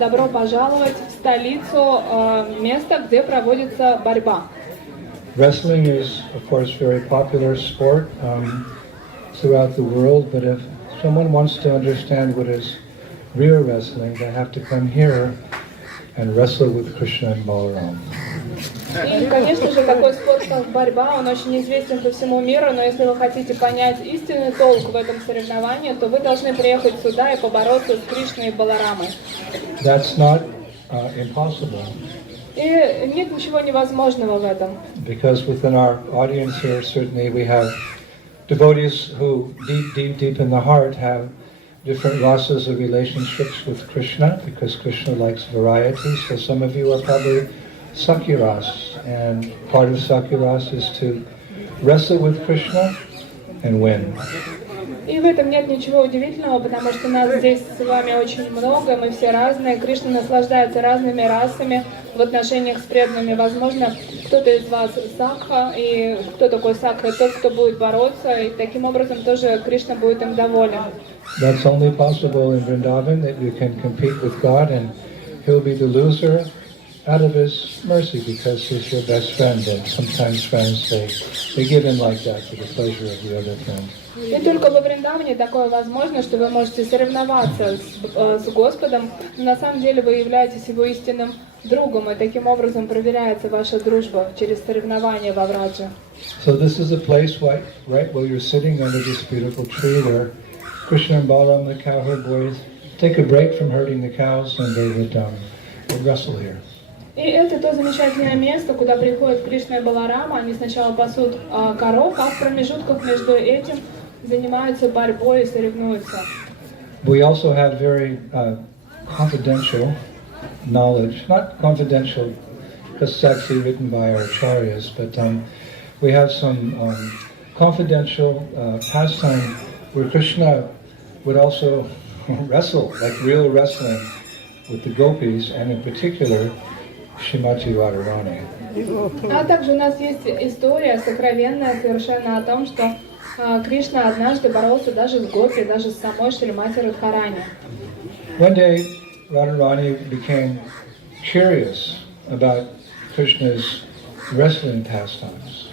добро пожаловать в столицу, место, где проводится борьба. Wrestling is, of course, very popular sport throughout the world, but if someone wants to understand what is real wrestling, they have to come here and wrestle with Krishna and Balaram. И, конечно же, такой спорт, как борьба, он очень известен по всему миру, но если вы хотите понять истинный толк в этом соревновании, то вы должны приехать сюда и побороться с Кришной и Баларамой. That's not impossible. И нет ничего невозможного в этом. Because within our audience here, certainly we have devotees who deep in the heart have different rasas of relationships with Krishna, because Krishna likes variety. So some of you are probably Sakiras, and part of Sakiras is to wrestle with Krishna and win. И в этом нет ничего удивительного, потому что нас здесь с вами очень много, мы все разные. Кришна наслаждается разными расами в отношениях с преданными. Возможно, кто-то из вас сакха, и кто такой сакха? Тот, кто будет бороться, и таким образом тоже Кришна будет им доволен. That's only possible in Vrindavan, that you can compete with God, and He'll be the loser out of His mercy, because He's your best friend, and sometimes friends, they give in like that for the pleasure of the other friend. И только во Вриндаване такое возможно, что вы можете соревноваться с Господом, но на самом деле вы являетесь Его истинным другом, и таким образом проверяется ваша дружба через соревнования во Врадже. So this is a place, right, where you're sitting under this beautiful tree, where Krishna and Balaram, the cowherd boys, take a break from herding the cows, and they would wrestle here. И это то замечательное место, куда приходят Кришна и Баларама. Они сначала пасут коров, а в промежутках между этим занимаются борьбой и соревнуются. We also have very confidential knowledge, not confidential because it's actually written by our acharyas, but we have some confidential pastime where Krishna would also wrestle, like real wrestling, with the gopis, and in particular Srimati Radharani. А также у нас есть история сокровенная совершенно о том, что Кришна однажды боролся даже с гопи, даже с самой Шримати Радхарани. One day, Radharani became curious about Krishna's wrestling pastimes.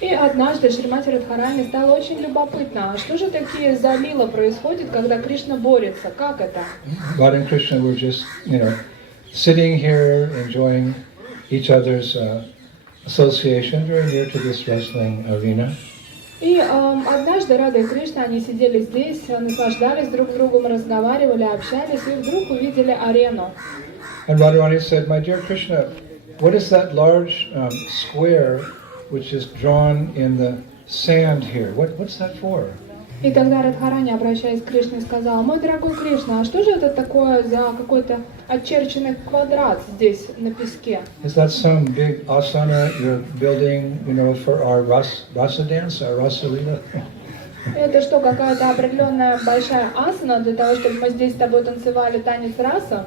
И однажды Шримати Радхарани стало очень любопытно, а что же такие за лила происходит, когда Кришна борется? Как это? Radha and Krishna were just, sitting here, enjoying each other's association, very near to this wrestling arena. И однажды Рада и Кришна, они сидели здесь, наслаждались друг с другом, разговаривали, общались, и вдруг увидели арену. And Radharani said, "My dear Krishna, what is that large square which is drawn in the sand here? What's that for?" И тогда Радхарани, обращаясь к Кришне, сказал: "Мой дорогой Кришна, а что же это такое за какой-то очерченный квадрат здесь на песке?" Is that some big asana you're building, for our rasa dance, our rasa lila? Это что, какая-то определенная большая асана для того, чтобы мы здесь с тобой танцевали танец раса?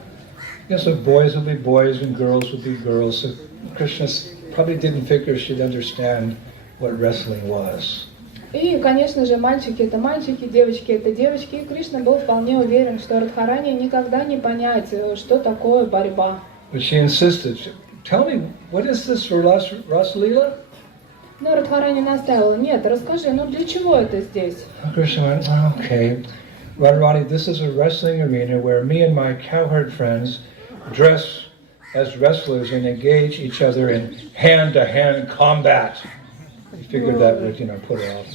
Yes, so boys will be boys and girls will be girls. So Krishna probably didn't figure she'd understand what wrestling was. И, конечно же, мальчики это мальчики, девочки это девочки. И Кришна был вполне уверен, что Радхарани никогда не понять, что такое борьба. But she insisted, "Tell me, what is this for Rasa Lila?" Но Радхарани настаивала: "Нет, расскажи, для чего это здесь?" Krishna went, "Okay, Radharani, this is a wrestling arena where me and my cowherd friends dress as wrestlers and engage each other in hand-to-hand combat." He figured that would, put her off.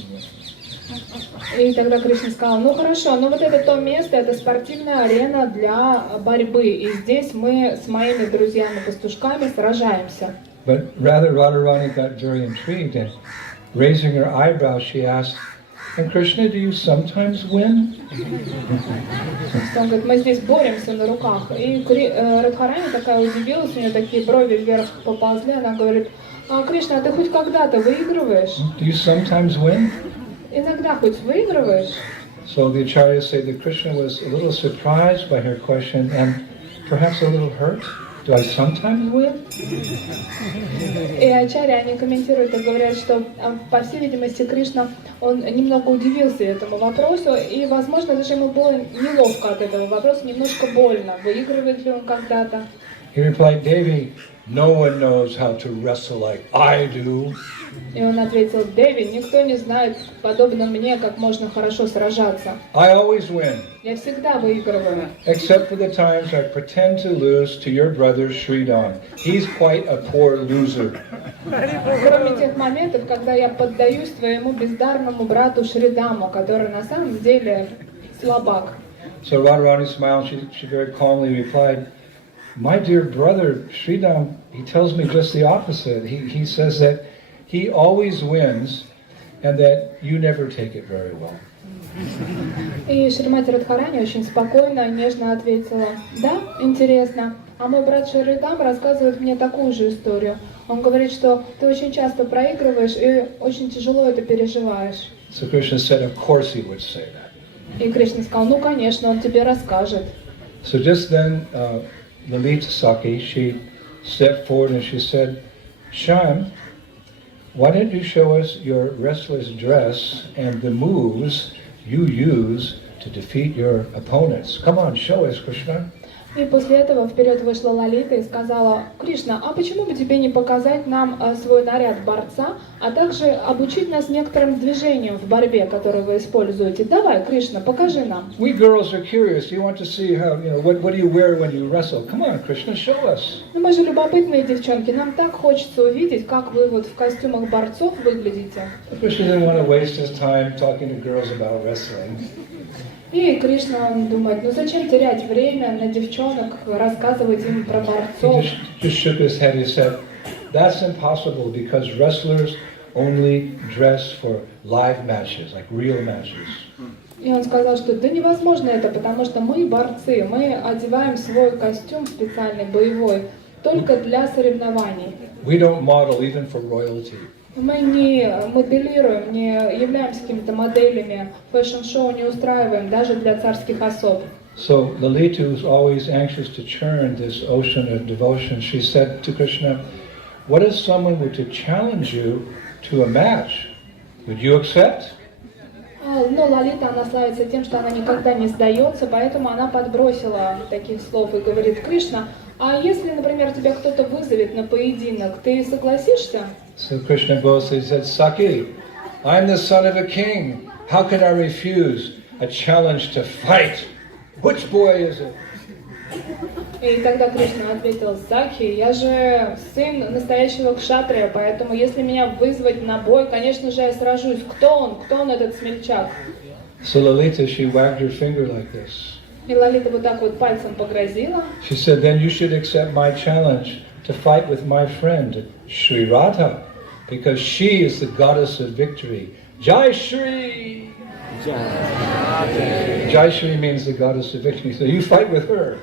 И тогда Кришна сказал: хорошо, вот это то место, это спортивная арена для борьбы, и здесь мы с моими друзьями-пастушками сражаемся. But rather, Radharani got very intrigued, and raising her eyebrows, she asked, "And Krishna, do you sometimes win?" Он говорит: мы здесь боремся на руках. И Радхарани такая удивилась, у нее такие брови вверх поползли, она говорит: Кришна, а ты хоть когда-то выигрываешь? Do you sometimes win? Иногда хоть выигрываешь? So the acharyas say that Krishna was a little surprised by her question and perhaps a little hurt. Do I sometimes win? И ачарьи, они комментируют и говорят, что, по всей видимости, Кришна, он немного удивился этому вопросу, и, возможно, даже ему было неловко от этого вопроса, немножко больно. Выигрывает ли он когда-то? He replied, Devi, no one knows how to wrestle like I do. И он ответил, Деви, никто не знает, подобно мне, как можно хорошо сражаться. I always win. Я всегда выигрываю. Except for the times I pretend to lose to your brother Sridham. He's quite a poor loser. Кроме тех моментов, когда я поддаюсь твоему бездарному брату Шридаму, который на самом деле слабак. So Radharani smiled. She very calmly replied, my dear brother Sridham, he tells me just the opposite. He says that he always wins and that you never take it very well. И Шримати Радхарани очень спокойно, нежно ответила, да, интересно. А мой брат Шридам рассказывает мне такую же историю. Он говорит, что ты очень часто проигрываешь и очень тяжело это переживаешь. So Krishna said, of course he would say that. И Кришна сказал, ну конечно, он тебе расскажет. So just then, Lalita Saki, she stepped forward and she said, Shyam, why don't you show us your wrestler's dress and the moves you use to defeat your opponents? Come on, show us, Krishna. И после этого вперед вышла Лалита и сказала, Кришна, а почему бы тебе не показать нам свой наряд борца, а также обучить нас некоторым движениям в борьбе, которые вы используете? Давай, Кришна, покажи нам. We girls are curious. You want to see how, what do you wear when you wrestle? Come on, Krishna, show us. Ну, мы же любопытные девчонки, нам так хочется увидеть, как вы вот в костюмах борцов выглядите. Krishna didn't want to waste his time talking to girls about wrestling. И Кришна, он думает, ну зачем терять время на девчонок, рассказывать им про борцов? He just shook his head. He said, that's impossible because wrestlers only dress for live matches, like real matches. И он сказал, что да невозможно это, потому что мы борцы, мы одеваем свой костюм специальный, боевой, только для соревнований. We don't model even for royalty. Мы не моделируем, не являемся какими-то моделями, фэшн-шоу не устраиваем, даже для царских особ. So Lalita, who's always anxious to churn this ocean of devotion, she said to Krishna, what if someone were to challenge you to a match? Would you accept? Но Лалита, она славится тем, что она никогда не сдается, поэтому она подбросила таких слов и говорит, Кришна, а если, например, тебя кто-то вызовет на поединок, ты согласишься? So Krishna boldly said, Saki, I'm the son of a king. How can I refuse a challenge to fight? Which boy is it? И тогда Кришна ответил, Саки, я же сын настоящего кшатрия, поэтому если меня вызвать на бой, конечно же, я сражусь. Кто он этот смельчак? So Lalita, she wagged her finger like this. И Лалита вот так вот пальцем погрозила. She said, then you should accept my challenge to fight with my friend, Sri Radha, because she is the goddess of victory. Jai Shri! Jai Shri means the goddess of victory, so you fight with her.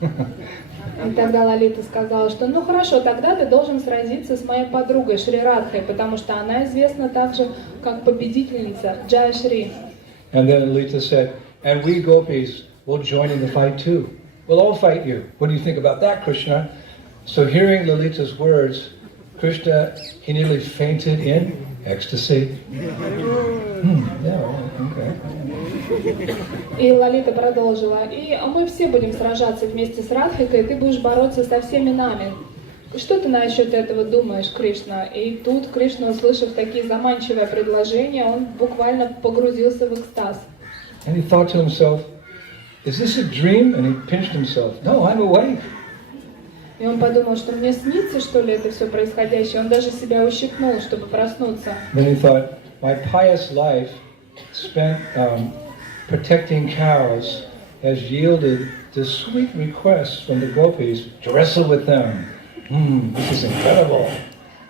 И тогда Лалита сказала, что ну хорошо, тогда ты должен сразиться с моей подругой Шри Радхой, потому что она известна также как победительница Джай Шри. And then Lalita said, and we gopis will join in the fight too. We'll all fight you. What do you think about that, Krishna? So hearing Lalita's words, Krishna, he nearly fainted in ecstasy. И Лалита продолжила, и мы все будем сражаться вместе с Радхикой, ты будешь бороться со всеми нами. Что ты насчет этого думаешь, Кришна? И тут Кришна, услышав такие заманчивые предложения, он буквально погрузился в экстаз. And he thought to himself, is this a dream? And he pinched himself. No, I'm awake. И он подумал, что мне снится, что ли, это все происходящее. Он даже себя ущипнул, чтобы проснуться. Then he thought, my pious life spent protecting cows has yielded this sweet request from the gopis to wrestle with them. This is incredible.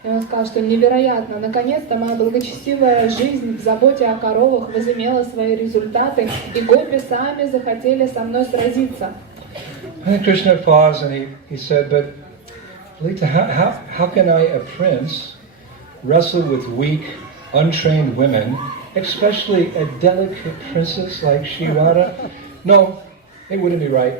И он сказал, что невероятно, наконец-то моя благочестивая жизнь в заботе о коровах возымела свои результаты, и гопи сами захотели со мной сразиться. And then Krishna paused and he said, but Lalita, how can I, a prince, wrestle with weak, untrained women, especially a delicate princess like Shri Radha? No, it wouldn't be right.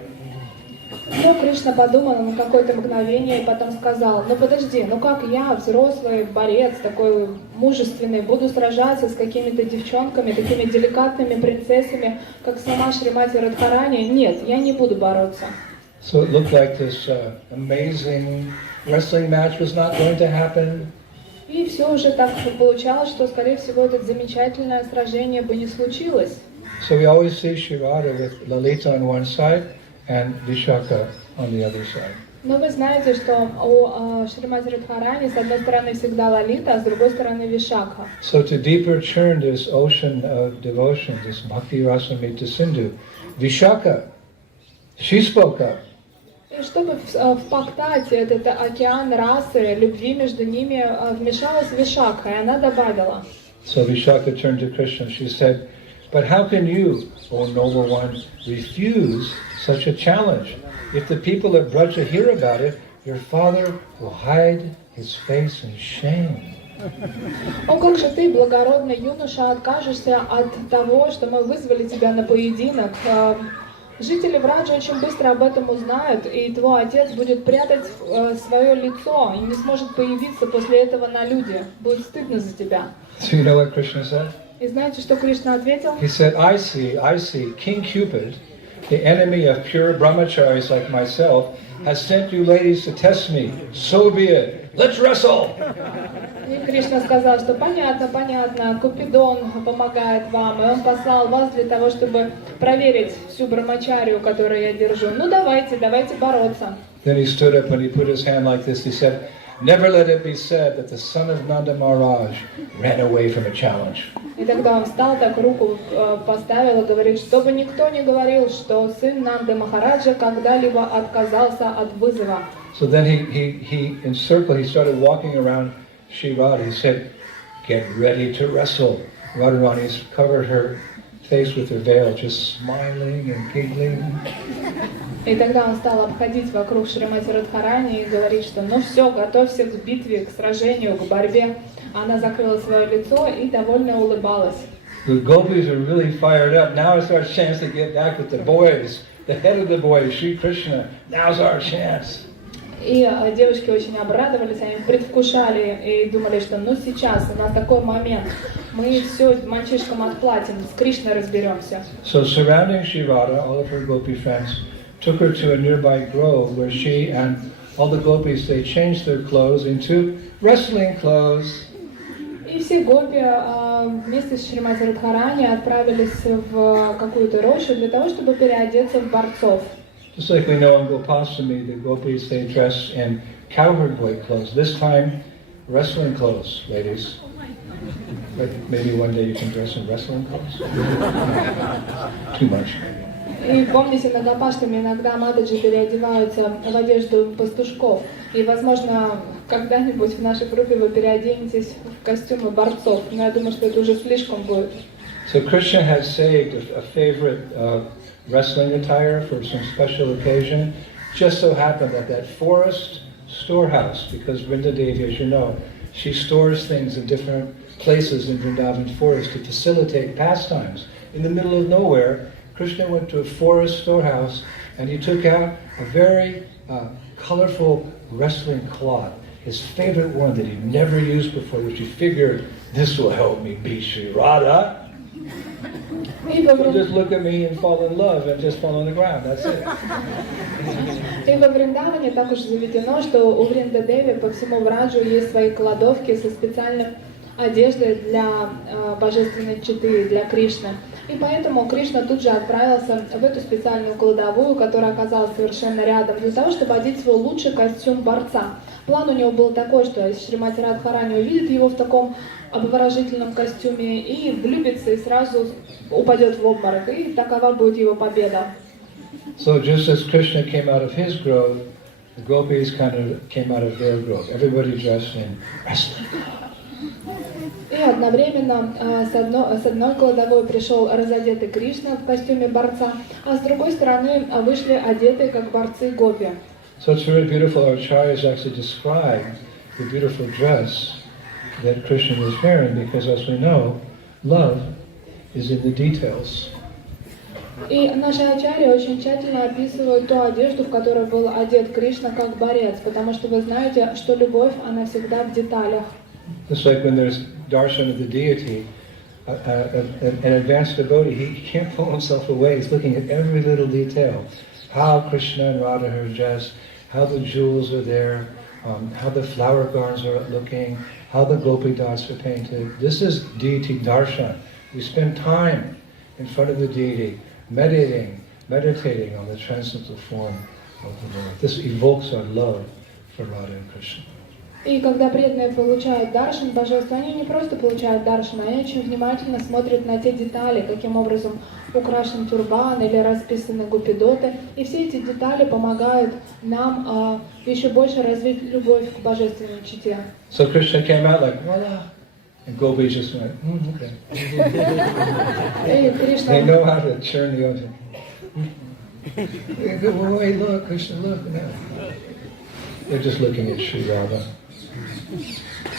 Но Кришна подумал на какое-то мгновение и потом сказал: ну подожди, ну как я, взрослый борец, такой мужественный, буду сражаться с какими-то девчонками, такими деликатными принцессами, как сама Шримати Радхарани? Нет, я не буду бороться. So it looked like this amazing wrestling match was not going to happen. И все уже так получалось, что, скорее всего, это замечательное сражение бы не случилось. So we always see Sri Radha with Lalita on one side and Vishaka on the other side. Но вы знаете, что у Шримати Радхарани с одной стороны всегда Лалита, а с другой стороны Вишакха. So to deeper churn this ocean of devotion, this Bhakti Rasamrita Sindhu, Vishaka, she spoke up. И чтобы впоктать этот океан расы, любви между ними, вмешалась Вишакха, и она добавила. So Vishaka turned to Krishna. She said, "But how can you, O noble one, refuse such a challenge? If the people of Braja hear about it, your father will hide his face in shame." О, как же ты, благородный юноша, откажешься от того, что мы вызвали тебя на поединок? Жители Браджи очень быстро об этом узнают, и твой отец будет прятать свое лицо и не сможет появиться после этого на люди. Будет стыдно за тебя. So you know what Krishna said? И знаете, что Кришна ответил? He said, I see, King Cupid, the enemy of pure brahmacharis like myself, has sent you ladies to test me. So be it. Let's wrestle! И Кришна сказал, что понятно, Купидон помогает вам, и он послал вас для того, чтобы проверить всю брамачарию, которую я держу. Ну давайте бороться. Then he stood up and he put his hand like this. He said, never let it be said that the son of Nanda Maharaj ran away from a challenge. И тогда он встал, так руку поставил и говорит, чтобы никто не говорил, что сын Нанды Махараджа когда-либо отказался от вызова. So then he encircled, he started walking around Sri Radha. He said, get ready to wrestle. Radharani covered her face with her veil, just smiling and giggling. И тогда он стал обходить вокруг Шримати Радхарани и говорить, что ну все, готовься к битве, к сражению, к борьбе. Она закрыла свое лицо и довольно улыбалась. The gopis are really fired up. Now is our chance to get back with the boys. The head of the boys, Sri Krishna. Now's our chance. И девушки очень обрадовались, они предвкушали и думали, что ну сейчас у нас такой момент, мы все мальчишкам отплатим, с Кришной разберемся. So surrounding Sri Radha, all of her gopi friends took her to a nearby grove where she and all the gopis, they changed their clothes into wrestling clothes. И все гопи вместе с Шримати Радхарани отправились в какую-то рощу для того, чтобы переодеться в борцов. Just like we know in Gopastami, the gopis, they dress in cowherd boy clothes. This time, wrestling clothes, ladies. But maybe one day you can dress in wrestling clothes. Too much, maybe. И помните, на Гопаштаме иногда матаджи переодеваются в одежду пастушков. И, возможно, когда-нибудь в нашей группе вы переоденетесь в костюмы борцов. Но я думаю, что это уже слишком будет. So Krishna has saved a favorite wrestling attire for some special occasion. Just so happened that forest storehouse, because Vrinda Devi, as you know, she stores things in different places in Vrindavan forest to facilitate pastimes. In the middle of nowhere, Krishna went to a forest storehouse and he took out a very colorful wrestling cloth, his favorite one that he'd never used before, which he figured, this will help me beat Sri Radha. So just look at me and fall in love and just fall on the ground, that's it. И во Вриндаване так уж заведено, что у Вринда Деви по всему Враджу есть свои кладовки со специальной одеждой для божественной читы, для Кришны. И поэтому Кришна тут же отправился в эту специальную кладовую, которая оказалась совершенно рядом, для того, чтобы одеть свой лучший костюм борца. План у него был такой, что если Шримати Радхарани увидит его в таком обворожительном костюме и влюбится, и сразу упадет в обморок, и такова будет его победа. So just as Krishna came out of his grove, the gopis kind of came out of their grove. Everybody dressed in wrestling. И одновременно с одной кладовой пришел разодетый Кришна в костюме борца, а с другой стороны вышли одетые как борцы гопи. So it's very beautiful. Our acharyas actually describe the beautiful dress that Krishna was wearing, because as we know, love is in the details. И наши ачарьи очень тщательно описывают ту одежду, в которой был одет Кришна как борец, потому что вы знаете, что любовь, она всегда в деталях. Just like when there's darshan of the deity, an advanced devotee, he can't pull himself away. He's looking at every little detail. How Krishna and Radha are dressed, how the jewels are there, how the flower garlands are looking, how the gopi dots are painted. This is deity darshan. We spend time in front of the deity, meditating on the transcendental form of the Lord. This evokes our love for Radha and Krishna. И когда преданные получают даршан божества, они не просто получают даршан, они очень внимательно смотрят на те детали, каким образом украшен тюрбан или расписаны гупидоты. И все эти детали помогают нам еще больше развить любовь к божественной чите. So Krishna came out like, voila, and gopis just went, okay. И Кришна... They know how to churn the ocean. Wait, look, Krishna, look. No. They're just looking at Sri Radha.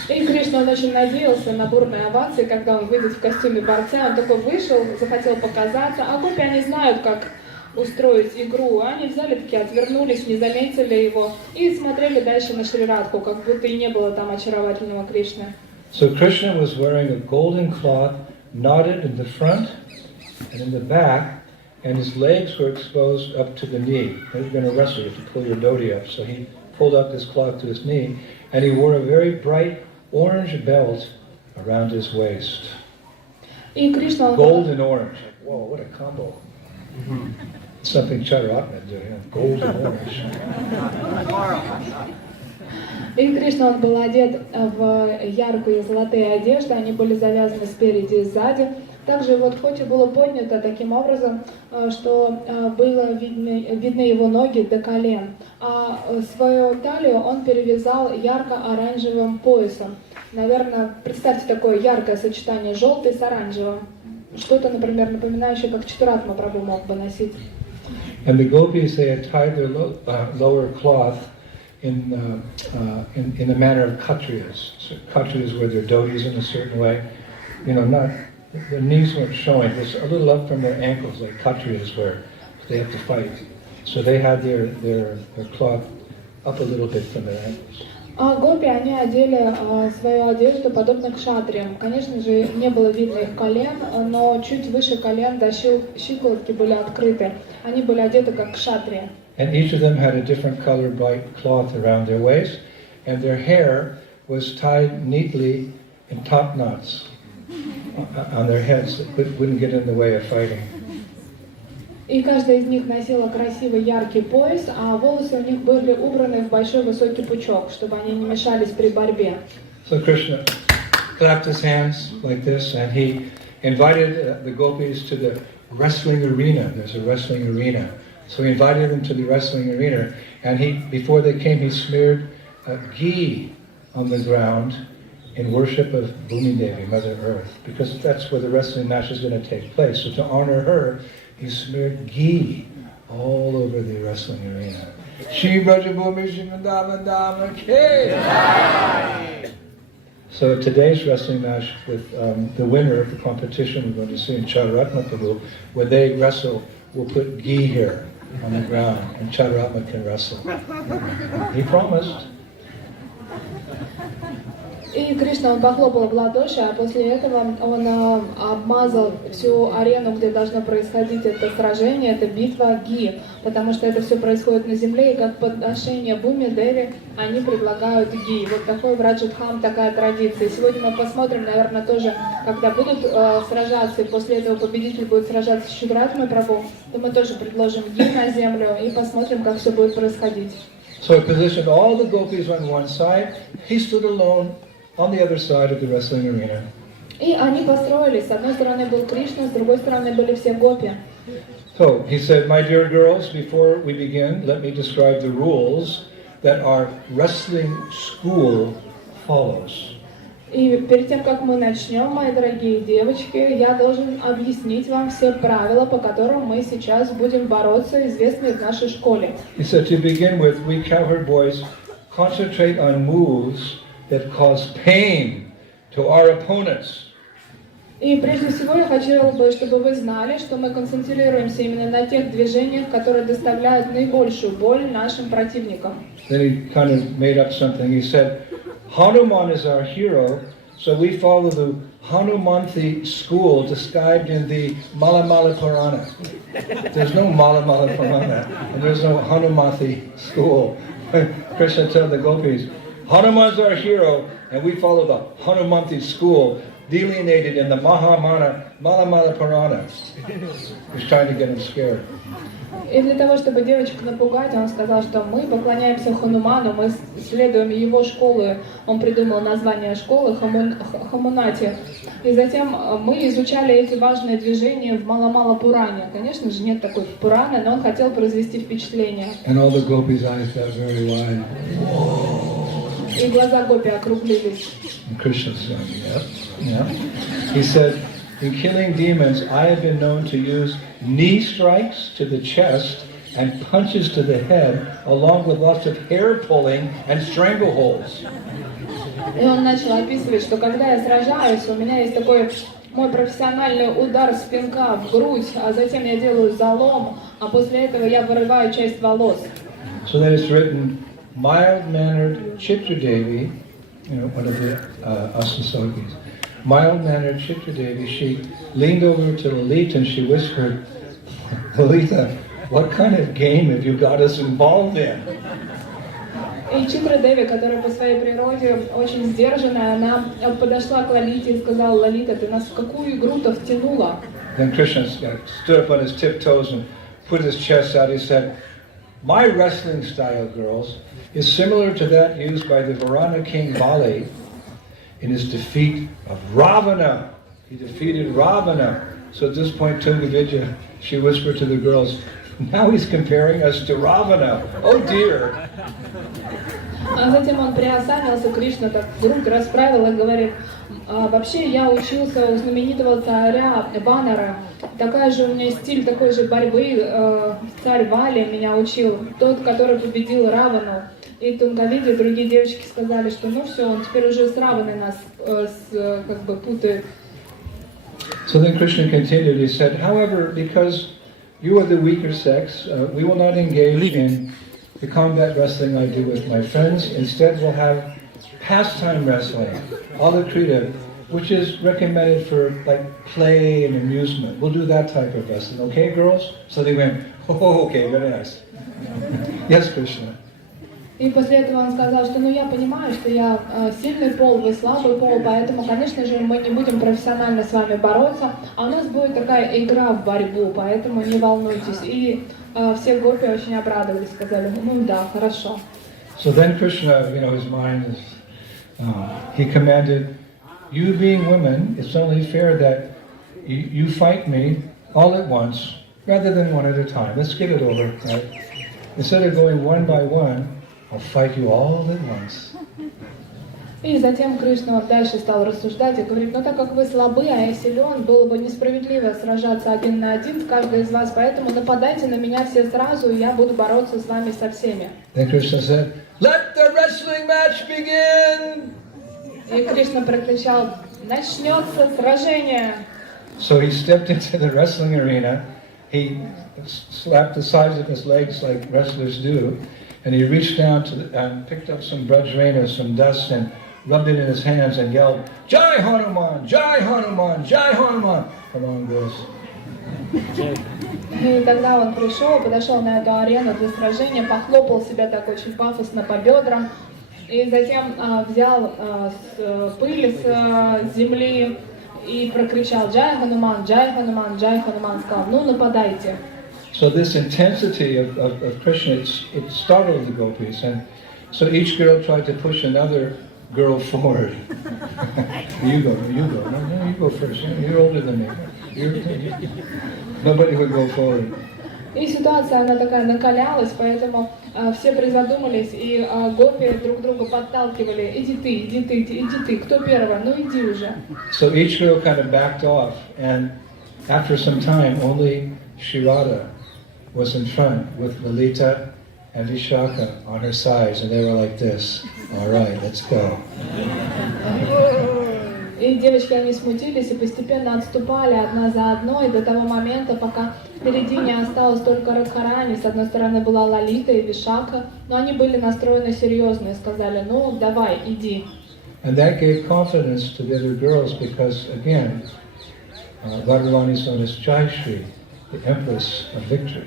И Кришна, он очень надеялся на бурные овации, когда он выйдет в костюме борца. Он такой вышел, захотел показаться, а гопи, они знают, как устроить игру. Они взяли, такие отвернулись, не заметили его и смотрели дальше на Шри Радху, как будто и не было там очаровательного Кришны. So Krishna was wearing a golden cloth knotted in the front and in the back, and his legs were exposed up to the knee. If you're going to wrestle, you have to pull your dhoti up. So he pulled up his cloth to his knee, and he wore a very bright orange belt around his waist. И Кришна, Gold and orange. Whoa, what a combo. Something Chaitanya did, gold and orange. И Кришна, он был одет в яркие золотые одежды, они были завязаны спереди и сзади. Также его тхоти было поднято таким образом, что было видны его ноги до колен. А свою талию он перевязал ярко-оранжевым поясом. Наверное, представьте такое яркое сочетание желтый с оранжевым. Что-то, например, напоминающее, как Чатуратма Прабху мог бы носить. And the gopis, they had tied their lower cloth in the manner of Kshatriyas. So Kshatriyas wear their dhotis in a certain way. You know, not their knees weren't showing, just a little up from their ankles, like Kshatriyas wear. They have to fight. So they had their cloth up a little bit from their ankles. А гопи, они одели свою одежду подобно кшатриям. Конечно же, не было видно их колен, но чуть выше колен до щиколотки были открыты. Они были одеты как кшатрии. And each of them had a different colored white cloth around their waist, and their hair was tied neatly in top knots on their heads that wouldn't get in the way of fighting. И каждая из них носила красивый яркий пояс, а волосы у них были убраны в большой высокий пучок, чтобы они не мешались при борьбе. So Krishna clapped his hands like this, and he invited the gopis to the wrestling arena. There's a wrestling arena. So he invited them to the wrestling arena, and before they came, he smeared ghee on the ground in worship of Bhumi Devi, Mother Earth, because that's where the wrestling match is going to take place. So to honor her, he smeared ghee all over the wrestling arena. So today's wrestling match with the winner of the competition we're going to see in Chaitanya Prabhu, when they wrestle, we'll put ghee here on the ground, and Chaitanya can wrestle. He promised. И Кришна, он похлопал в ладоши, а после этого он обмазал всю арену, где должно происходить это сражение, это битва ги, потому что это все происходит на земле, и как подношение Бхуми Деви они предлагают ги. Вот такой в Раджадхам такая традиция. Сегодня мы посмотрим, наверное, тоже, когда будут сражаться, и после этого победитель будет сражаться с Чатуратмой Прабху, то мы тоже предложим ги на землю и посмотрим, как все будет происходить. So he positioned all the gopis on one side, he stood alone on the other side of the wrestling arena. И они построились. С одной стороны был Кришна, с другой стороны были все гопи. So he said, my dear girls, before we begin, let me describe the rules that our wrestling school follows. И перед тем, как мы начнем, мои дорогие девочки, я должен объяснить вам все правила, по которым мы сейчас будем бороться, известные в нашей школе. He said, to begin with, we cowherd boys concentrate on moves that cause pain to our opponents. И прежде всего я хотела бы, чтобы вы знали, что мы концентрируемся именно на тех движениях, которые доставляют наибольшую боль нашим противникам. Then he kind of made up something. He said, Hanuman is our hero, so we follow the Hanumanthi school described in the Mala Purana. There's no Mala Purana, and there's no Hanumanthi school. Krishna told the gopis, Hanuman's our hero, and we follow the Hanumanthi school, delineated in the Mala Purana. He's trying to get them scared. И для того, чтобы девочек напугать, он сказал, что мы поклоняемся Хануману, мы следуем его школы. Он придумал название школы Хамунати. И затем мы изучали эти важные движения в Мала Пуране. Конечно же, нет такой Пураны, но он хотел произвести впечатление. And all the gopis' eyes got very wide. И глаза гопи округлились. And Krishna said, yeah. He said, in killing demons, I have been known to use knee strikes to the chest and punches to the head, along with lots of hair pulling and strangleholds. И он начал описывать, что когда я сражаюсь, у меня есть такой мой профессиональный удар с пинка в грудь, а затем я делаю залом, а после этого я вырываю часть волос. So then it's written, mild-mannered Chitradevi, one of the Asasogis, mild-mannered Chitradevi, she leaned over to Lalita and she whispered, Lalita, what kind of game have you got us involved in? И Читра Деви, которая по своей природе очень сдержанная, она подошла к Лалите и сказала: Лалита, ты нас в какую игру-то втянула? Then Krishna stood up on his tiptoes and put his chest out. He said, my wrestling style, girls, is similar to that used by the Varana king Bali in his defeat of Ravana. He defeated Ravana. So at this point, Tungavidya, she whispered to the girls, now he's comparing us to Ravana. Oh dear. А затем он приосанился, Кришна так грудь расправил и говорит: вообще я учился у знаменитого царя Банара. Такая же у меня стиль такой же борьбы. Царь Вали меня учил, тот, который победил Равану. И Тунгавиди, другие девочки сказали, что ну все, он теперь уже с Раваной нас как бы путает. So then Krishna continued. He said, however, because you are the weaker sex, we will not engage in the combat wrestling I do with my friends. Instead, we'll have pastime wrestling, alakrita, which is recommended for like play and amusement. We'll do that type of wrestling, okay, girls? So they went, oh, okay, very nice. Yes, Krishna. И после этого он сказал, что ну я понимаю, что я сильный пол, вы слабый пол, поэтому, конечно же, мы не будем профессионально с вами бороться, а у нас будет такая игра в борьбу, поэтому не волнуйтесь. И все гопи очень обрадовались, сказали, ну да, хорошо. So then Krishna, his mind is, he commanded, you being women, it's only fair that you fight me all at once, rather than one at a time. Let's get it over, right? Instead of going one by one, I'll fight you all at once. И затем Кришна дальше стал рассуждать и говорит, ну так как вы слабы, а я силен, было бы несправедливо сражаться один на один с каждой из вас, поэтому нападайте на меня все сразу, и я буду бороться с вами со всеми. Then Krishna said, let the wrestling match begin! И Кришна прокричал, начнется сражение. So he stepped into the wrestling arena, he slapped the sides of his legs like wrestlers do, and he reached down and picked up some brajrena, some dust, and rubbed it in his hands and yelled, Jai Hanuman, Jai Hanuman, Jai Hanuman, along this. И тогда он подошел на эту арену для сражения, похлопал себя так очень пафосно по бедрам, и затем взял пыль с земли и прокричал Джай Хануман, Джай Хануман, Джай Хануман, сказал, ну нападайте. So this intensity of Krishna, it startled the gopis, and so each girl tried to push another girl forward. you go, no, you go first, you're older than me. Nobody would go forward. И ситуация, она такая накалялась, поэтому все призадумались, и гопи друг друга подталкивали, иди ты, кто первый, ну иди уже. So each girl kind of backed off, and after some time, only Shirada was in front with Lalita and Vishaka on her sides, and they were like this. All right, let's go. И девочки, они смутились и постепенно отступали одна за одной до того момента, пока впереди не осталось только Радхарани. С одной стороны была Лалита и Вишака, но они были настроены серьезно и сказали, ну давай, иди. And that gave confidence to the other girls because, again, Radharani is known as Jayashri, the Empress of Victory.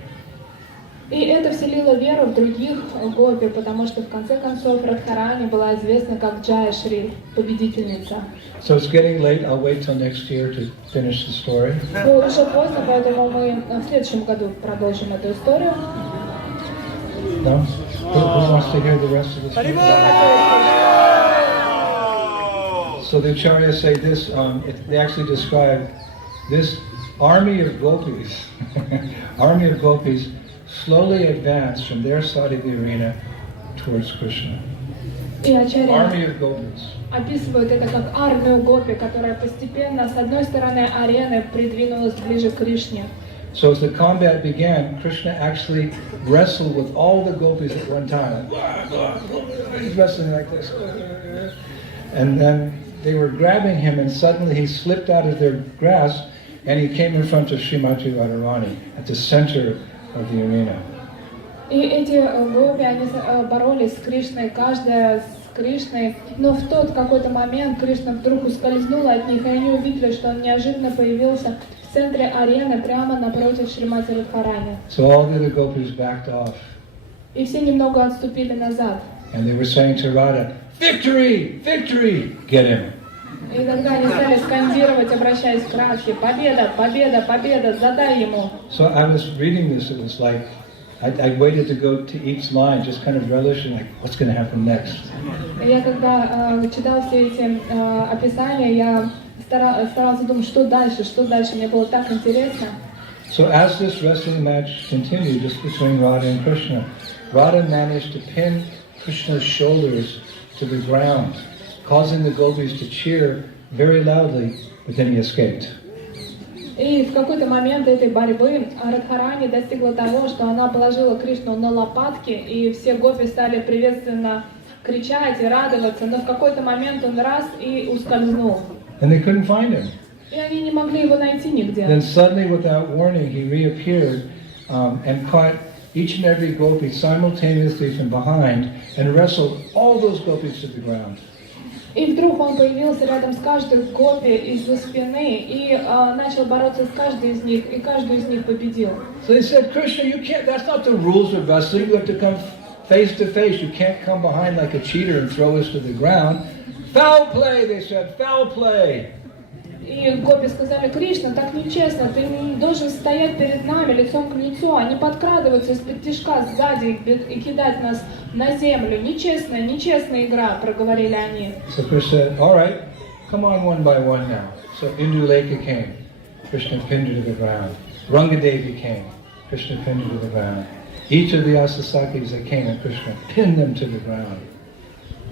И это вселило веру в других гопи, потому что в конце концов Радхарани была известна как Джая-Шри, победительница. So it's getting late. I'll wait till next year to finish the story. Уже поздно, поэтому мы в следующем году продолжим эту историю. No? Who wants to hear the rest of the story? So the acharyas say this. They actually describe this army of gopis. Army of gopis slowly advanced from their side of the arena towards Krishna. Army of gopis. Описывают это как армию гопи, которая постепенно с одной стороны арены придвинулась ближе к Кришне. So as the combat began, Krishna actually wrestled with all the gopis at one time. He's wrestling like this. And then they were grabbing him, and suddenly he slipped out of their grasp, and he came in front of Srimati Radharani at the center of the arena. И эти гопи, они боролись с Кришной, каждая с Кришной, но в тот какой-то момент Кришна вдруг ускользнула от них, и они увидели, что он неожиданно появился в центре арены, прямо напротив Шримати Радхарани. So all the other gopis backed off. И все немного отступили назад. And they were saying to Radha, "Victory! Victory! Get him!" И тогда они стали скандировать, обращаясь к Радхе: «Победа! Победа! Победа! Задай ему!» So I was reading this, it was like, I waited to go to each line, just kind of relishing, like, what's going to happen next? Я когда читал все эти описания, я старался думать, что дальше, мне было так интересно. So as this wrestling match continued, just between Radha and Krishna, Radha managed to pin Krishna's shoulders to the ground, causing the gopis to cheer very loudly, but then he escaped. И в какой-то момент этой борьбы Радхарани достигла того, что она положила Кришну на лопатки, и все гопи стали приветственно кричать и радоваться, но в какой-то момент он раз и ускользнул. And they couldn't find him. И они не могли его найти нигде. Then suddenly, without warning, he reappeared and caught each and every gopi simultaneously from behind and wrestled all those gopis to the ground. И вдруг он появился рядом с каждой гопи из-за спины и начал бороться с каждой из них, и каждую из них победил. So they said, Krishna, you can't, that's not the rules of wrestling, you have to come face to face, you can't come behind like a cheater and throw us to the ground. Foul play, they said, foul play. И гопи сказали: Кришна, так нечестно, ты не должен стоять перед нами лицом к лицу, а не подкрадываться из-под тишка сзади и кидать нас на землю. Нечестная игра, проговорили они. So Krishna said, all right, come on one by one now. So Induleka came, Krishna pinned her to the ground. Rangadevi came, Krishna pinned her to the ground. Each of the Asasakis that came, and Krishna pinned them to the ground.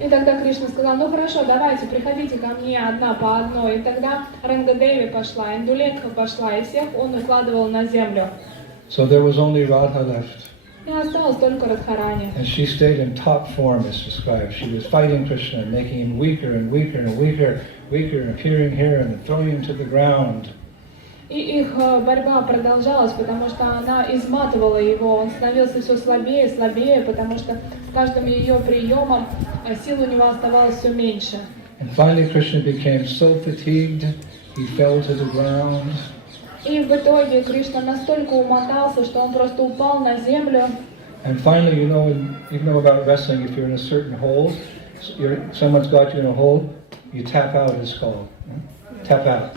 И тогда Кришна сказал: ну хорошо, давайте, приходите ко мне одна по одной. И тогда Рангадеви пошла, Индулека пошла, и всех он укладывал на землю. So there was only Radha left. И осталась только Радхарани. And she stayed in top form as described. She was fighting Krishna, making him weaker and weaker and weaker, appearing here and throwing him to the ground. И их борьба продолжалась, потому что она изматывала его, он становился все слабее и слабее, потому что с каждым ее приемом сил у него оставалось все меньше. And finally Krishna became so fatigued, he fell to the ground. И в итоге Кришна настолько умотался, что он просто упал на землю. And finally, you know about wrestling, if you're in a certain hold, someone's got you in a hold, you tap out, it's called. Tap out.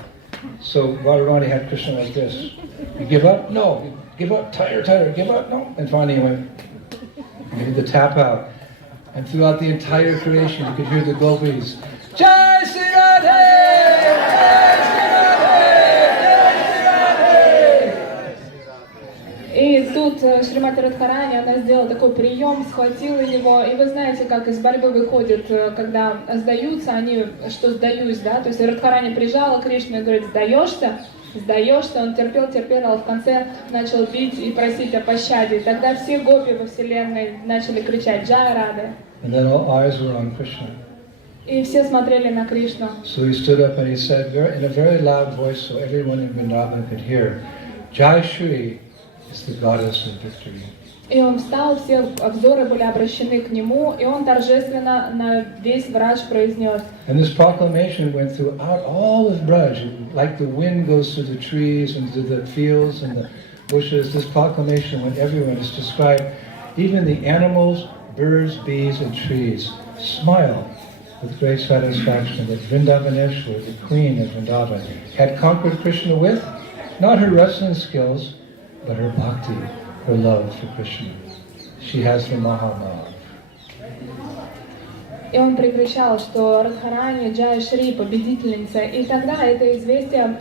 So Radharani had Krishna like this. You give up? No. You give up? Tighter. Give up? No. And finally he went, he did the tap out. And throughout the entire creation, you could hear the gopis, Jai Sri Radhe! Jai Sri Radhe! Jai Sri Radhe! И тут Шримати Радхарани, она сделала такой прием, схватила его, и вы знаете, как из борьбы выходит, когда сдаются, они, что сдаюсь, да, то есть Радхарани прижала Кришну и говорит: сдаешься, он терпел, а в конце начал бить и просить о пощаде, и тогда все гопи во вселенной начали кричать: Джай Рада. And then all eyes were on Krishna. И все смотрели на Кришну. So he stood up and he said, in a very loud voice, so everyone in Vrindavan could hear, Jai Shri is the goddess of victory. И он встал, все обзоры были обращены к нему, и он торжественно на весь Брадж произнес. And this proclamation went throughout all of Braj, like the wind goes through the trees and through the fields and the bushes. This proclamation went everywhere. It's described, even the animals, birds, bees, and trees smile with great satisfaction that Vrindavaneshwar, the queen of Vrindavan, had conquered Krishna with not her wrestling skills, but her bhakti, her love for Krishna. She has the Mahamava. И он прикричал, что Радхарани Джай Шри, победительница. И тогда это известие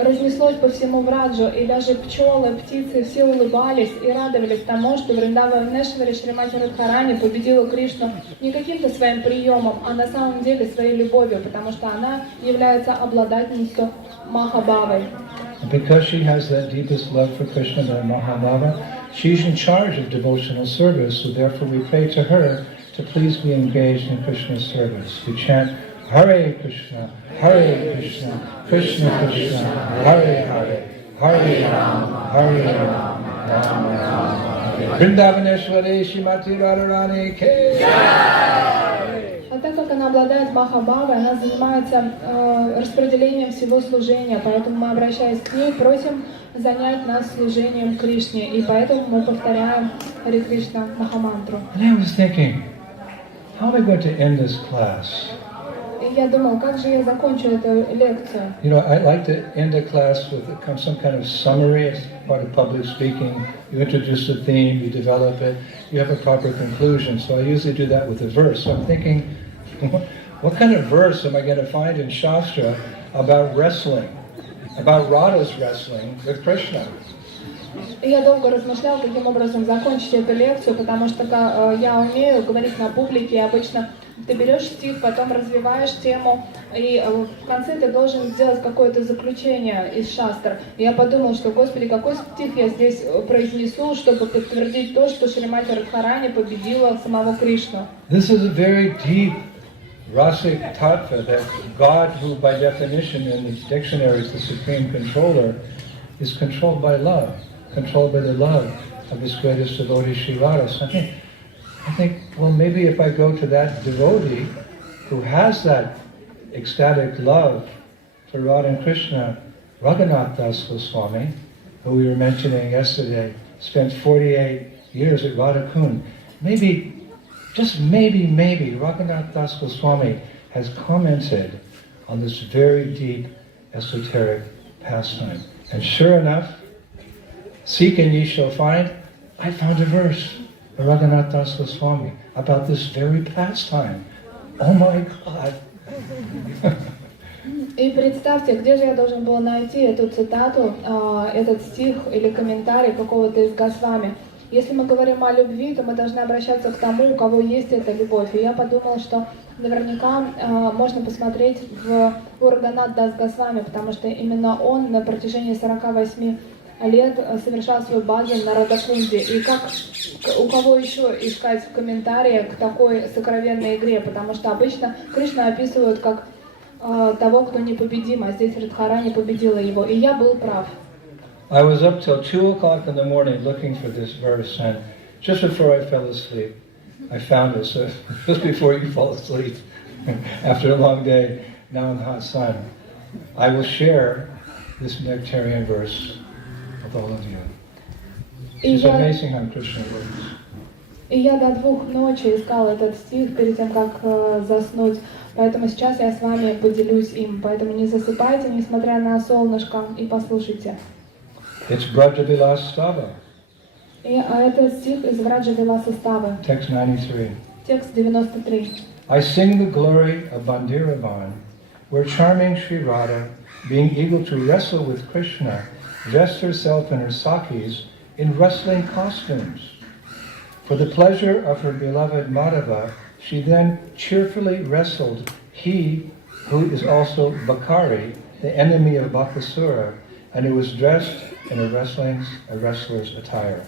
разнеслось по всему Браджу, и даже пчелы, птицы, все улыбались и радовались тому, что Вриндаванешвари Шримати Радхарани победила Кришну не каким-то своим приемом, а на самом деле своей любовью, потому что она является обладательницей Махабавой. Because she has that deepest love for Krishna, the Mahamava, she's in charge of devotional service, so therefore we pray to her to please be engaged in Krishna's service. We chant Hare Krishna, Krishna Krishna, Hare Hare, Hare Rama, Hare Rama, Rama Rama. Vrindavaneshwari Shrimati Radharani Ke. А так как она обладает Махабавой, она занимается распределением всего служения, поэтому мы, обращаясь к ней, просим занять нас служением Кришне, и поэтому мы повторяем Харе Кришна Махамантру. And I was thinking, how am I going to end this class? И я думал, как же я закончу эту лекцию? You know, I like to end a class with some kind of summary as part of public speaking. You introduce the theme, you develop it, you have a proper conclusion. So I usually do that with a verse. So I'm thinking, what kind of verse am I going to find in Shastra about wrestling, about Radha's wrestling with Krishna? И я долго размышлял, каким образом закончить эту лекцию, потому что я умею говорить на публике, и обычно ты берешь стих, потом развиваешь тему, и в конце ты должен сделать какое-то заключение из шастр. И я подумал, что, Господи, какой стих я здесь произнесу, чтобы подтвердить то, что Шримати Радхарани победила самого Кришну. This is a very deep rasic tattva that God, who by definition in these dictionaries, the supreme controller, is controlled by love, controlled by the love of his greatest devotee, Sri Radha. So I think, well, maybe if I go to that devotee who has that ecstatic love for Radha and Krishna, Raghunath Das Goswami, who we were mentioning yesterday, spent 48 years at Radha Kund. Maybe, just maybe, Raghunath Das Goswami has commented on this very deep esoteric pastime. And sure enough, seek and ye shall find, I found a verse, Raghunath Das Goswami, about this very pastime. Oh my God! И представьте, где же я должен был найти эту цитату, этот стих или комментарий какого-то из Госвами. Если мы говорим о любви, то мы должны обращаться к тому, у кого есть эта любовь. И я подумал, что наверняка можно посмотреть в Рагунат Дас Госвами, потому что именно он на протяжении 48 лет совершал свой баджан на Радакунде. И как у кого еще искать в комментариях к такой сокровенной игре, потому что обычно Кришну описывают как того, кто непобедим, а здесь Радхарани победила его. И я был прав. I was up till 2 o'clock in the morning looking for this verse, and just before I fell asleep, I found it. So just before you fall asleep, after a long day, now in the hot sun, I will share this nectarian verse with all of you. It's amazing how Krishna works. И я до 2 ночи искал этот стих перед тем, как заснуть. Поэтому сейчас я с вами поделюсь им. Поэтому не засыпайте, несмотря на солнышко, и послушайте. It's Brajavilas Stava. А это стих из Враджавиласа Ставы. Text 93. Текст 93. I sing the glory of Bandiravan, where charming Sri Radha, being able to wrestle with Krishna, dressed herself and her sakis in wrestling costumes. For the pleasure of her beloved Madhava, she then cheerfully wrestled he who is also Bakari, the enemy of Bakasura, and who was dressed in a wrestler's attire.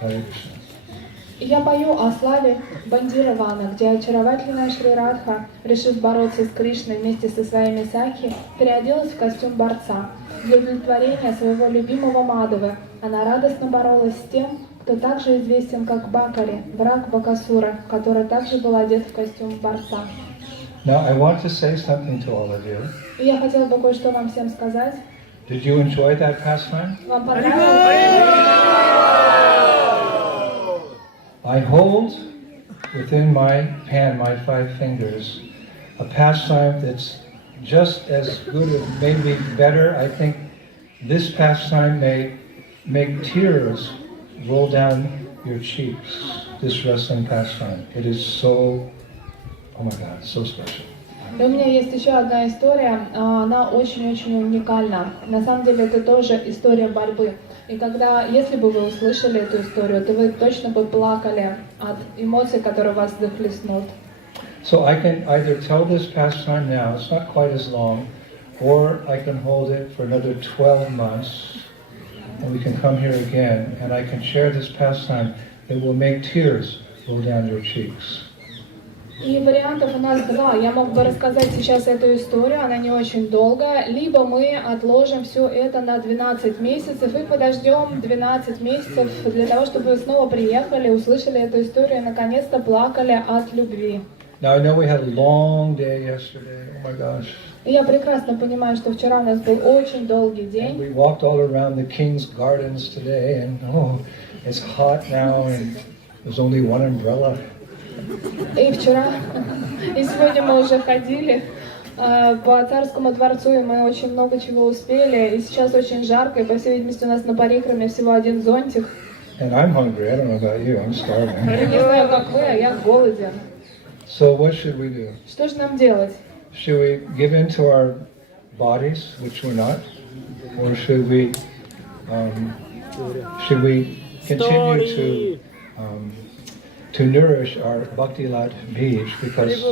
Hare Krishna. Я пою о славе Бандиравана, где очаровательная Шри Радха, решив бороться с Кришной вместе со своими сакхи, переоделась в костюм борца. Для удовлетворения своего любимого Мадавы она радостно боролась с тем, кто также известен как Бакари, враг Бакасура, который также был одет в костюм борца. Now I want to say something to all of you. И я хотела бы кое-что вам всем сказать. Did you enjoy that pastime? Вам понравилось? I hold within my hand, my 5 fingers, a pastime that's just as good or maybe better. I think this pastime may make tears roll down your cheeks, this wrestling pastime. It is so, oh my God, so special. И у меня есть еще одна история, она очень-очень уникальна. На самом деле это тоже история борьбы. И если бы вы услышали эту историю, то вы точно бы плакали от эмоций, которые вас захлестнут. So I can either tell this pastime now, it's not quite as long, or I can hold it for another 12 months, and we can come here again, and I can share this pastime that will make tears roll down your cheeks. И вариантов у нас 2. Я мог бы рассказать сейчас эту историю, она не очень долгая, либо мы отложим все это на 12 месяцев и подождем 12 месяцев для того, чтобы вы снова приехали, услышали эту историю и наконец-то плакали от любви. Now I know we had a long day yesterday, oh my gosh. И я прекрасно понимаю, что вчера у нас был очень долгий And день. we walked all around the king's gardens today, and oh, it's hot now, and there's only one umbrella. И вчера, и сегодня мы уже ходили по царскому дворцу, и мы очень много чего успели. И сейчас очень жарко, и по всей видимости у нас на парикраме всего один зонтик. And I'm hungry, I don't know about you, I'm starving. Не знаю, как вы, а я голоден. So what should we do? Что же нам делать? Should we give in to our bodies, which we're not? Or should we continue to nourish our Bhakti Lat Bij, because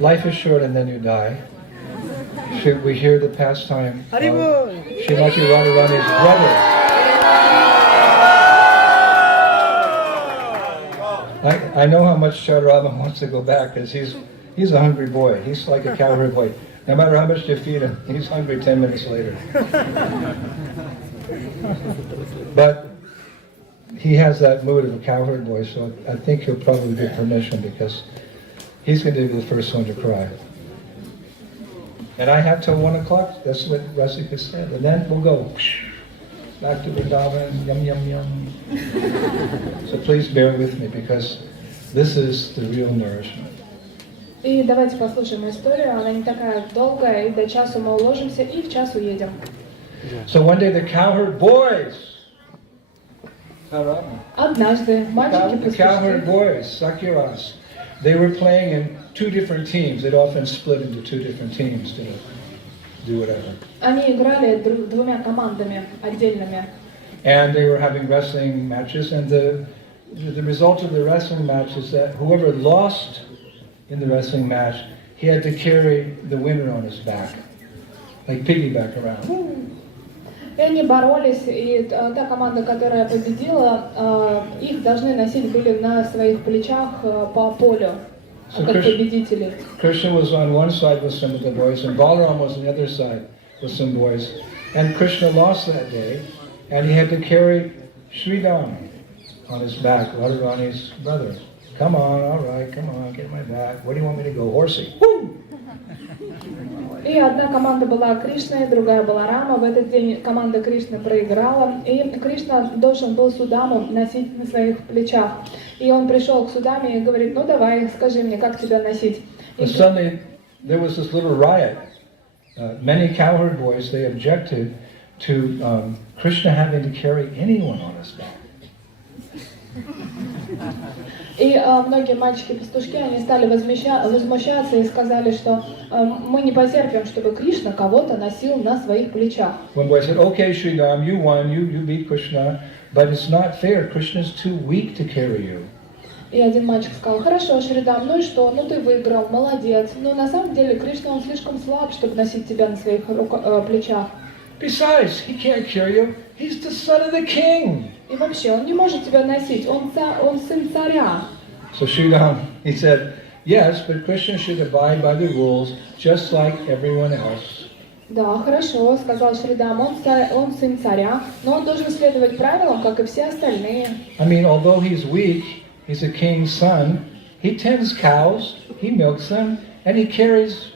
life is short and then you die? Should we hear the pastime of Srimati Radharani's brother? I know how much Chaturama wants to go back, because he's a hungry boy. He's like a cowherd boy. No matter how much you feed him, he's hungry 10 minutes later. But he has that mood of a cowherd boy, so I think he'll probably get permission, because he's going to be the first one to cry. And I have till 1 o'clock, that's what Rasika said, and then we'll go back to Vrindavan, yum, yum, yum. So please bear with me, because this is the real nourishment. И давайте послушаем историю, она не такая долгая, и до часу мы уложимся, и в час уедем. So one day the cowherd boys, Однажды мальчики the cowherd boys, Sakiras, they were playing in 2 different teams. They'd often split into 2 different teams to do whatever. Они играли двумя командами отдельными. And they were having wrestling matches, and the result of the wrestling match is that whoever lost in the wrestling match, he had to carry the winner on his back, like piggyback around. И они боролись, и та команда, которая победила, их должны носить были на своих плечах по полю, как победители. Krishna was on one side with some of the boys, and Balaram was on the other side with some boys. And Krishna lost that day, and he had to carry Sridham on his back, Radharani's brother. Come on, all right, come on, get my back. Where do you want me to go? Horsey. Woo! И одна команда была Кришна, другая была Рама. В этот день команда Кришны проиграла, и Кришна должен был Судаму носить на своих плечах. И он пришел к Судаме и говорит: ну давай, скажи мне, как тебя носить. But suddenly there was this little riot. Many cowherd boys, they objected to Krishna having to carry anyone on his back. И многие мальчики-пастушки, они стали возмущаться и сказали, что мы не потерпим, чтобы Кришна кого-то носил на своих плечах. One boy said, "Okay, Sridham, you won, you beat Krishna, but it's not fair. Krishna's too weak to carry you." И один мальчик сказал: хорошо, Шридам, ну и что? Ну ты выиграл, молодец. Но на самом деле Кришна, он слишком слаб, чтобы носить тебя на своих плечах. Besides, he can't carry you. He's the son of the king. И вообще, он не может тебя носить, он сын царя. So Sridham, he said, yes, but Krishna should abide by the rules just like everyone else. Да, хорошо, сказал Шридам, он сын царя, но он должен следовать правилам, как и все остальные. I mean, although he's weak, he's a king's son, he tends cows, he milks them, and he carries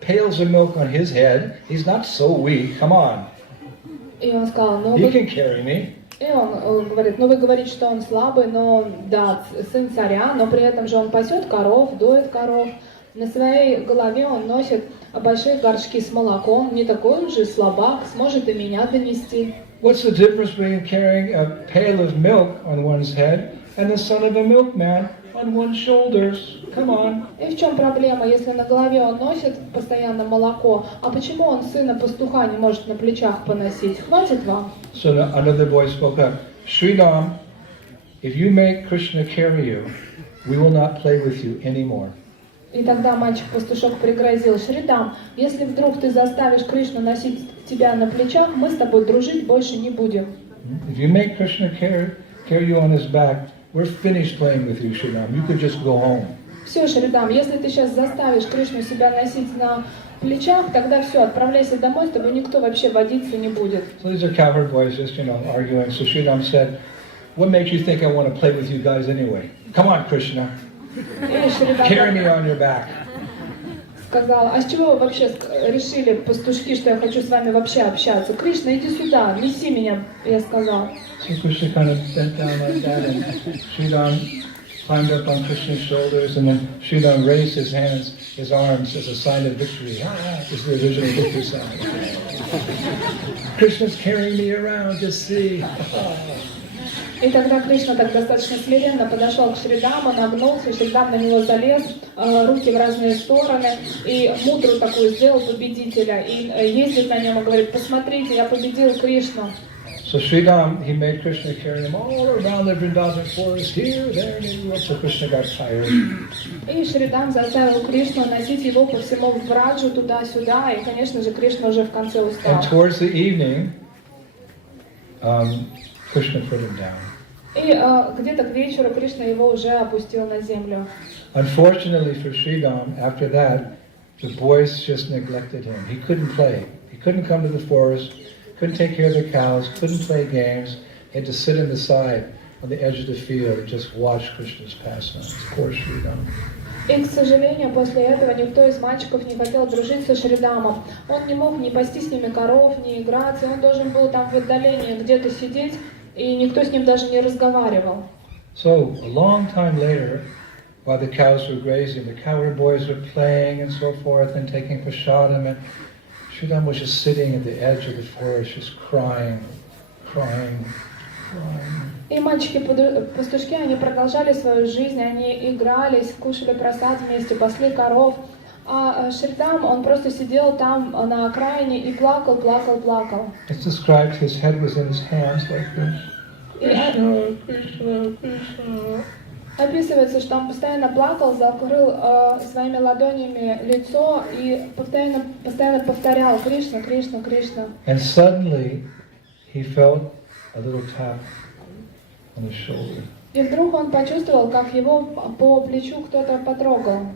pails of milk on his head. He's not so weak, come on. И он сказал, He can carry me. И он говорит, вы говорите, что он слабый, но да, сын царя, но при этом же он пасет коров, доит коров. На своей голове он носит большие горшки с молоком, не такой уже слабак, сможет и меня донести. What's the difference between carrying a pail of milk on one's head and the son of a milkman on one's shoulders? Come on. И в чем проблема, если на голове он носит постоянно молоко, а почему он сына пастуха не может на плечах поносить? Хватит вам? So another boy spoke up. Sridham, if you make Krishna carry you, we will not play with you anymore. И тогда мальчик-пастушок пригрозил: Шридам, если вдруг ты заставишь Кришну носить тебя на плечах, мы с тобой дружить больше не будем. If you make Krishna carry you on his back, we're finished playing with you, Sridham. You could just go home. Все, Шридам, если ты сейчас заставишь Кришну себя носить на плечах, тогда все, отправляйся домой, с тобой никто вообще водиться не будет. So these are cowherd boys just, arguing. So Sridham said, what makes you think I want to play with you guys anyway? Come on, Krishna. Carry me on your back. Сказал, а с чего вы вообще решили, пастушки, что я хочу с вами вообще общаться? Кришна, иди сюда, неси меня, я сказал. So Krishna kind of bent down like that, and Sridham climbed up on Krishna's shoulders, and then Sridham raised his hands, his arms, as a sign of victory. Is the original victory sign. Krishna's carrying me around, just see. И тогда Кришна так достаточно смиренно подошел к Шридаму, нагнулся, Шридам на него залез, руки в разные стороны, и мудру такую сделал победителя, и ездит на нем и говорит: посмотрите, я победил Кришну. So Sridham, he made Krishna carry him all around the Vrindavan forest, here, there, and everywhere, so Krishna got tired. И Шридам заставил Кришну носить его по всему Враджу, туда-сюда, и, конечно же, Кришна уже в конце устал. And towards the evening, Krishna put him down. И где-то к вечеру Кришна его уже опустил на землю. Unfortunately for Sridham, after that, the boys just neglected him. He couldn't play. He couldn't come to the forest, couldn't take care of the cows, couldn't play games. He had to sit in the side, on the edge of the field, and just watch Krishna's pastimes. Poor Sridham. И, к сожалению, после этого никто из мальчиков не хотел дружить со Шридамом. Он не мог ни пасти с ними коров, ни играться. Он должен был там в отдалении где-то сидеть, и никто с ним даже не разговаривал. So, a long time later, while the cows were grazing, the cowherd boys were playing and so forth and taking prasadam, and Sridham was just sitting at the edge of the forest, just crying. И мальчики-пастушки, они продолжали свою жизнь, они игрались, кушали просад вместе, пасли коров. А Шридам, он просто сидел там на окраине и плакал. It's described his head was in his hands like this. Krishna. Описывается, что он постоянно плакал, закрыл своими ладонями лицо и постоянно повторял: Кришна, Кришна, Кришна. And suddenly he felt a little tap on his shoulder. И вдруг он почувствовал, как его по плечу кто-то потрогал.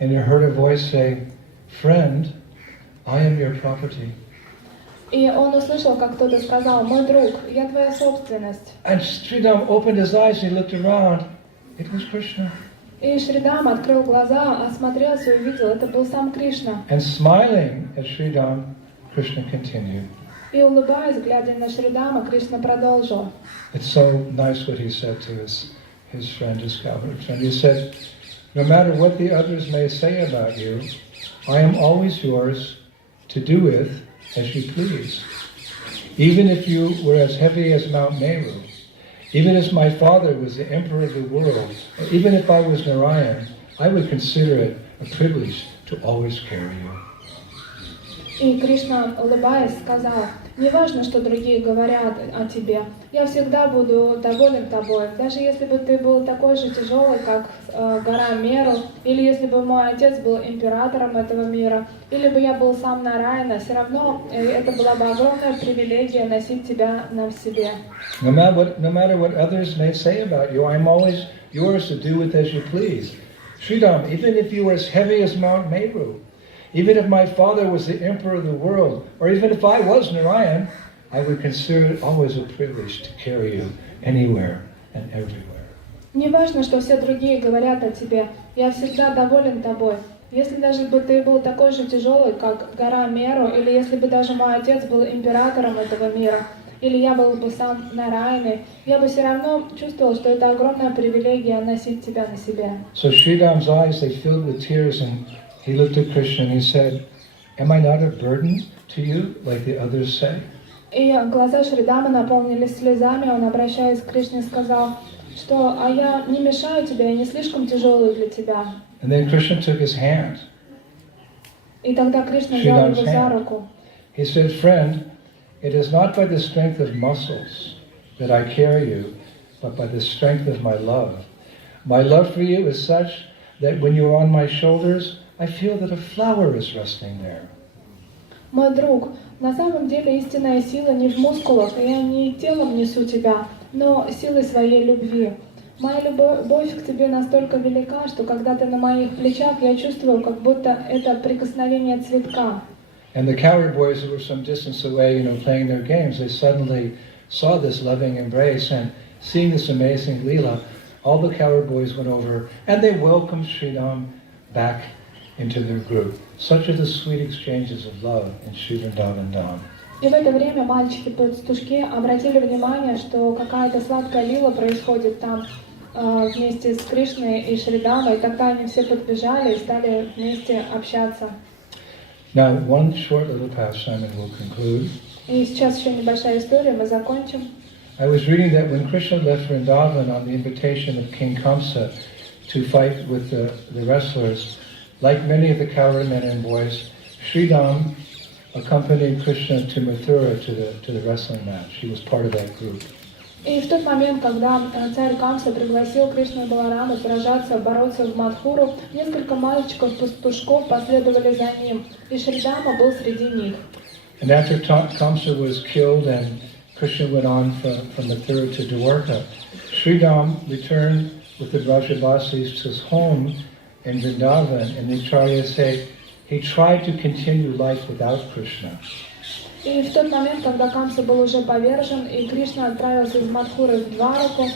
And he heard a voice say, "Friend, I am your property." И он услышал, как кто-то сказал: мой друг, я твоя собственность. And Sridham opened his eyes and he looked around. It was Krishna. И Шридам открыл глаза, осмотрелся и увидел, это был сам Кришна. And smiling at Sridham, Krishna continued. И улыбаясь, глядя на Шридама, Кришна продолжил. It's so nice what he said to his friend, his cowherd friend. He said, "No matter what the others may say about you, I am always yours to do with as you please. Even if you were as heavy as Mount Meru, even if my father was the emperor of the world, or even if I was Narayan, I would consider it a privilege to always carry you." И Кришна, улыбаясь, сказал: «Не важно, что другие говорят о тебе, я всегда буду доволен тобой. Даже если бы ты был такой же тяжелый, как гора Меру, или если бы мой отец был императором этого мира, или бы я был сам Нараяна, все равно это была бы огромная привилегия носить тебя на себе». No matter what others may say about you, I'm always yours to do with as you please. Sridham, even if you were as heavy as Mount Meru, even if my father was the emperor of the world, or even if I was Narayan, I would consider it always a privilege to carry you anywhere and everywhere. Не важно, что все другие говорят о тебе, я всегда доволен тобой. Если даже бы ты был такой же тяжелый, как гора Меру, или если бы даже мой отец был императором этого мира, или я был бы сам Нараяной, я бы все равно чувствовал, что это огромная привилегия носить тебя на себе. So Sridham's eyes, they filled with tears, and he looked at Krishna and he said, "Am I not a burden to you, like the others say?" И глаза Шридама наполнились слезами, он, обращаясь к Кришне, сказал, что «А я не мешаю тебе, я не слишком тяжелый для тебя». And then Krishna took his hand. И тогда Кришна взял его за руку. He said, "Friend, it is not by the strength of muscles that I carry you, but by the strength of my love. My love for you is such that when you are on my shoulders, I feel that a flower is resting there." Мой друг, на самом деле истинная сила не в мускулах, и я не телом несу тебя, но силой своей любви. Моя любовь к тебе настолько велика, что когда ты на моих плечах, я чувствую, как будто это прикосновение цветка. And the cowherd boys who were some distance away, playing their games, they suddenly saw this loving embrace, and seeing this amazing Leela, all the cowherd boys went over and they welcomed Sridham back into their group. Such are the sweet exchanges of love in Sri Vrindavan Dham. И в это время мальчики-пастушки обратили внимание, что какая-то сладкая лила происходит там вместе с Кришной и Шридамой, и тогда они все подбежали и стали вместе общаться. Now, one short little pastime and we'll conclude. И сейчас еще небольшая история, мы закончим. I was reading that when Krishna left Vrindavan on the invitation of King Kamsa to fight with the wrestlers, like many of the cowherd men and boys, Sridham accompanied Krishna to Mathura to the wrestling match. He was part of that group. И в тот момент, когда царь Камса пригласил Кришну и Балараму бороться в Мадхуру, несколько мальчиков-пастушков последовали за ним, и Шридама был среди них. And after Kamsa was killed and Krishna went on from Mathura to Dwarka, Sridham returned with the Brajavasis to his home in Vrindavan, and the Acharyas say he tried to continue life without Krishna. И в тот момент, когда Камса был уже повержен, и Кришна отправился из Мадхуры в Двараку,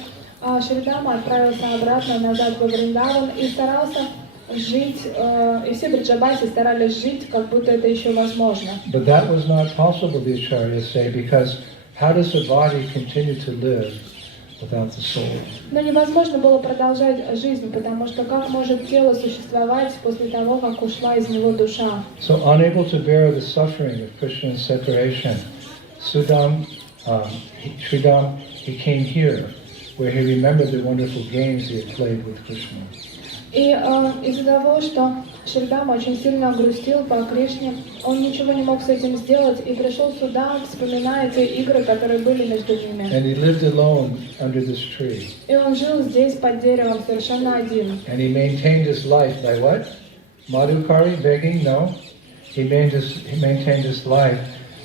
Шридама отправился обратно назад во Вриндаван и старался жить, и все браджабаси старались жить, как будто это еще возможно. But that was not possible, the Acharyas say, because how does the body continue to live without the soul? Но невозможно было продолжать жизнь, потому что как может тело существовать после того, как ушла из него душа? So unable to bear the suffering of Krishna's separation, Sridham, he came here, where he remembered the wonderful games he had played with Krishna. И из-за того, что Шридама очень сильно грустил по Кришне, он ничего не мог с этим сделать и пришел сюда, вспоминая те игры, которые были между ними. And he lived alone under this tree. И он жил здесь под деревом совершенно один. And he maintained his life by what? Madhukari, begging? No. He maintained his life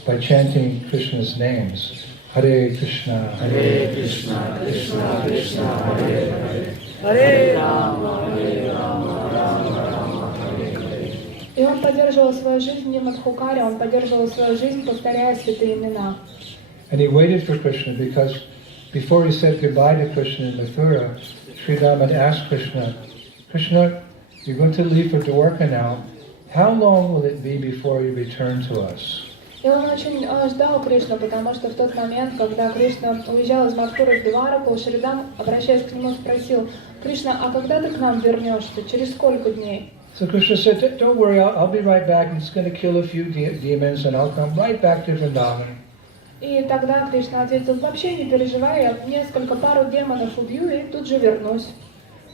by chanting Krishna's names. Hare Krishna, Hare Krishna, Krishna Krishna, Hare Hare. Hare Rama, Hare Rama, Rama Rama, Hare Hare. И он поддерживал свою жизнь не Мадхукари, он поддерживал свою жизнь, повторяя святые имена. And he waited for Krishna because before he said goodbye to Krishna in Mathura, Sridham had asked Krishna, Krishna, you're going to leave for Dwarka now. How long will it be before you return to us? И он очень ждал Кришну, потому что в тот момент, когда Кришна уезжал из Мадхуры в Двараку, Шридам, обращаясь к нему, спросил: Кришна, а когда ты к нам вернешься? Через сколько дней? So Krishna said, don't worry, I'll be right back. I'm just going to kill a few demons and I'll come right back to Vrindavan. И тогда Кришна ответил: вообще не переживай, я пару демонов убью и тут же вернусь.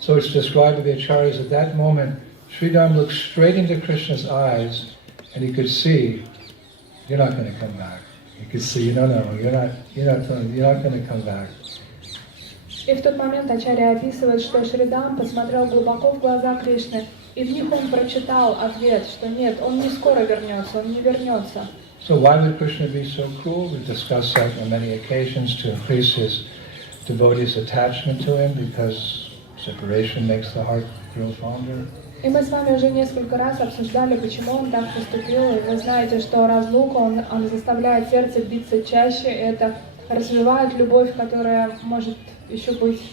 So it's described to the Acharyas at that moment, Sridham looked straight into Krishna's eyes and he could see you're not going to come back. You could see, no, you're not going to come back. И в тот момент Ачарья описывает, что Шридам посмотрел глубоко в глаза Кришны, и в них он прочитал ответ, что нет, он не скоро вернется, он не вернется. So why would Krishna be so cruel? We've discussed that on many occasions to increase his devotees' attachment to him, because separation makes the heart grow fonder. И мы с вами уже несколько раз обсуждали, почему он так поступил, и вы знаете, что разлука, он заставляет сердце биться чаще, это развивает любовь, которая может еще быть